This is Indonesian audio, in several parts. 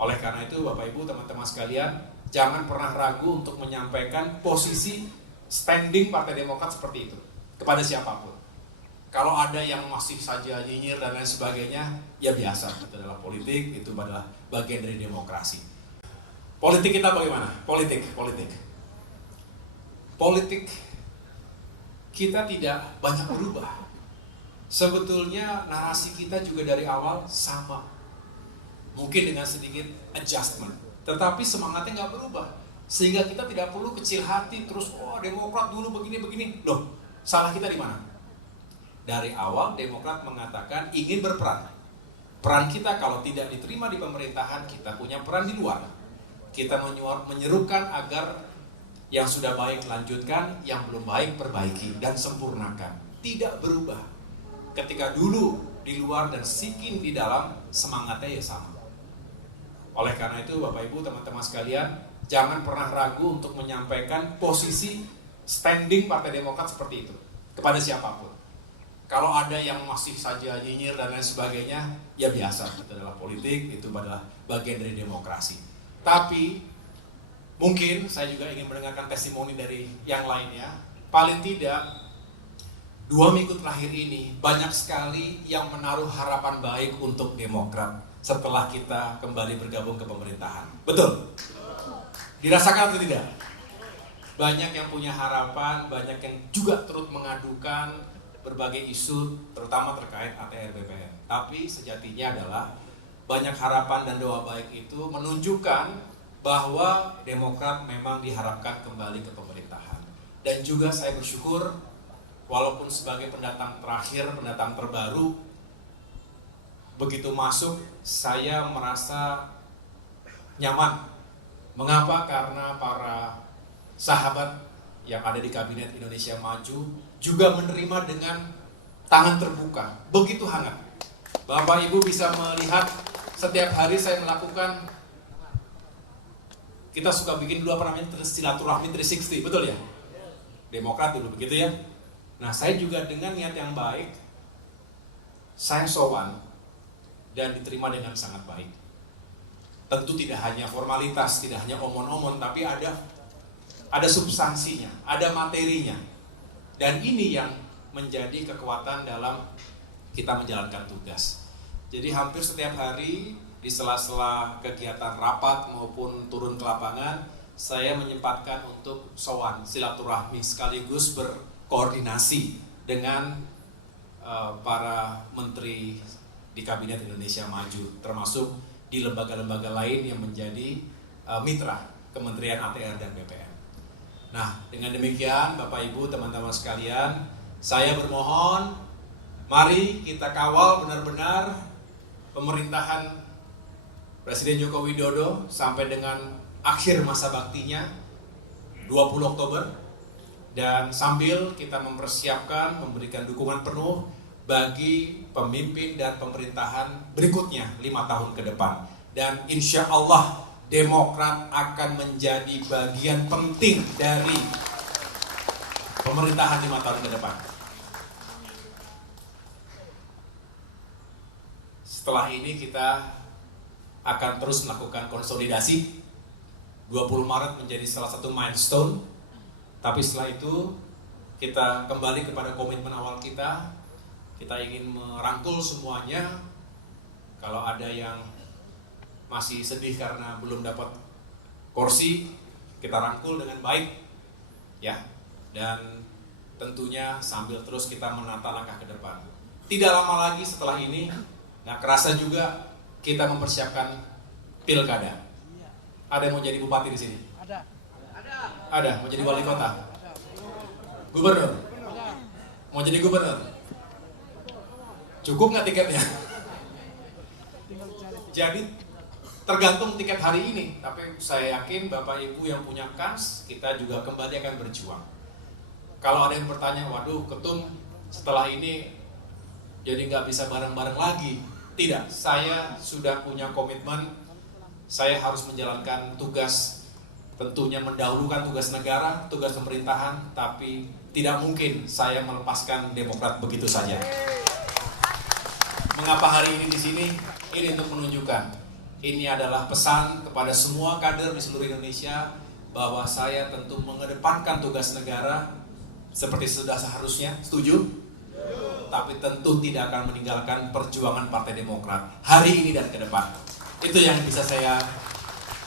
Oleh karena itu Bapak Ibu, teman-teman sekalian, jangan pernah ragu untuk menyampaikan posisi standing Partai Demokrat seperti itu kepada siapapun. Kalau ada yang masih saja nyinyir dan lain sebagainya, ya biasa, itu adalah politik, itu adalah bagian dari demokrasi. Politik kita bagaimana? Politik kita tidak banyak berubah. Sebetulnya narasi kita juga dari awal sama, mungkin dengan sedikit adjustment, tetapi semangatnya nggak berubah, sehingga kita tidak perlu kecil hati terus, oh Demokrat dulu begini-begini. Loh, salah kita di mana? Dari awal Demokrat mengatakan ingin berperan. Peran kita kalau tidak diterima di pemerintahan, kita punya peran di luar. Kita menyerukan agar yang sudah baik lanjutkan, yang belum baik perbaiki dan sempurnakan. Tidak berubah. Ketika dulu di luar dan sikin di dalam, semangatnya ya sama. Oleh karena itu Bapak Ibu, teman-teman sekalian, jangan pernah ragu untuk menyampaikan posisi standing Partai Demokrat seperti itu kepada siapapun. Kalau ada yang masih saja nyinyir dan lain sebagainya, ya biasa, itu adalah politik, itu adalah bagian dari demokrasi. Tapi mungkin saya juga ingin mendengarkan testimoni dari yang lainnya. Paling tidak 2 minggu terakhir ini banyak sekali yang menaruh harapan baik untuk Demokrat setelah kita kembali bergabung ke pemerintahan. Betul? Dirasakan atau tidak? Banyak yang punya harapan, banyak yang juga turut mengadukan berbagai isu, terutama terkait ATR BPN. Tapi sejatinya adalah banyak harapan dan doa baik itu menunjukkan bahwa Demokrat memang diharapkan kembali ke pemerintahan. Dan juga saya bersyukur, walaupun sebagai pendatang terakhir, pendatang terbaru, begitu masuk saya merasa nyaman. Mengapa? Karena para sahabat yang ada di Kabinet Indonesia Maju juga menerima dengan tangan terbuka, begitu hangat. Bapak Ibu bisa melihat setiap hari saya melakukan, kita suka bikin dulu apa namanya, silaturahmi 360, betul ya? Demokrat dulu begitu ya. Nah, saya juga dengan niat yang baik, saya sowan dan diterima dengan sangat baik. Tentu tidak hanya formalitas, tidak hanya omon-omon, tapi ada substansinya, ada materinya. Dan ini yang menjadi kekuatan dalam kita menjalankan tugas. Jadi hampir setiap hari di sela-sela kegiatan rapat maupun turun ke lapangan, saya menyempatkan untuk sowan, silaturahmi, sekaligus berkoordinasi dengan para menteri di Kabinet Indonesia Maju, termasuk di lembaga-lembaga lain yang menjadi mitra Kementerian ATR dan BPN. Nah, dengan demikian Bapak Ibu, teman-teman sekalian, saya bermohon, mari kita kawal benar-benar pemerintahan Presiden Joko Widodo sampai dengan akhir masa baktinya 20 Oktober, dan sambil kita mempersiapkan, memberikan dukungan penuh bagi pemimpin dan pemerintahan berikutnya 5 tahun ke depan. Dan insya Allah Demokrat akan menjadi bagian penting dari pemerintahan 5 tahun ke depan. Setelah ini kita akan terus melakukan konsolidasi. 20 Maret menjadi salah satu milestone. Tapi setelah itu kita kembali kepada komitmen awal kita. Kita ingin merangkul semuanya. Kalau ada yang masih sedih karena belum dapat kursi, kita rangkul dengan baik, ya. Dan tentunya sambil terus kita menata langkah ke depan. Tidak lama lagi setelah ini, nggak kerasa juga kita mempersiapkan pilkada. Ada yang mau jadi bupati di sini? Ada. Mau jadi wali kota? Gubernur? Mau jadi gubernur? Cukup nggak tiketnya? Jadi tergantung tiket hari ini, tapi saya yakin Bapak Ibu yang punya kans, kita juga kembali akan berjuang. Kalau ada yang bertanya, waduh ketum setelah ini jadi nggak bisa bareng-bareng lagi. Tidak, saya sudah punya komitmen, saya harus menjalankan tugas, tentunya mendahulukan tugas negara, tugas pemerintahan, tapi tidak mungkin saya melepaskan Demokrat begitu saja. Mengapa hari ini di sini? Ini untuk menunjukkan ini adalah pesan kepada semua kader di seluruh Indonesia bahwa saya tentu mengedepankan tugas negara seperti sudah seharusnya, setuju? Tapi tentu tidak akan meninggalkan perjuangan Partai Demokrat hari ini dan ke depan. Itu yang bisa saya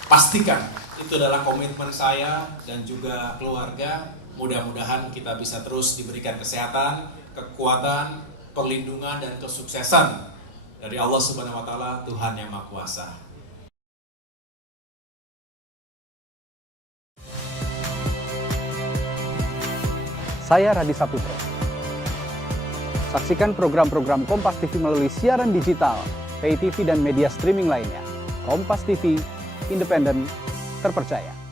pastikan. Itu adalah komitmen saya dan juga keluarga. Mudah-mudahan kita bisa terus diberikan kesehatan, kekuatan, perlindungan, dan kesuksesan dari Allah Subhanahu wa Ta'ala, Tuhan yang Maha Kuasa. Saya Radi Saputro. Saksikan program-program Kompas TV melalui siaran digital, pay TV dan media streaming lainnya. Kompas TV, independen, terpercaya.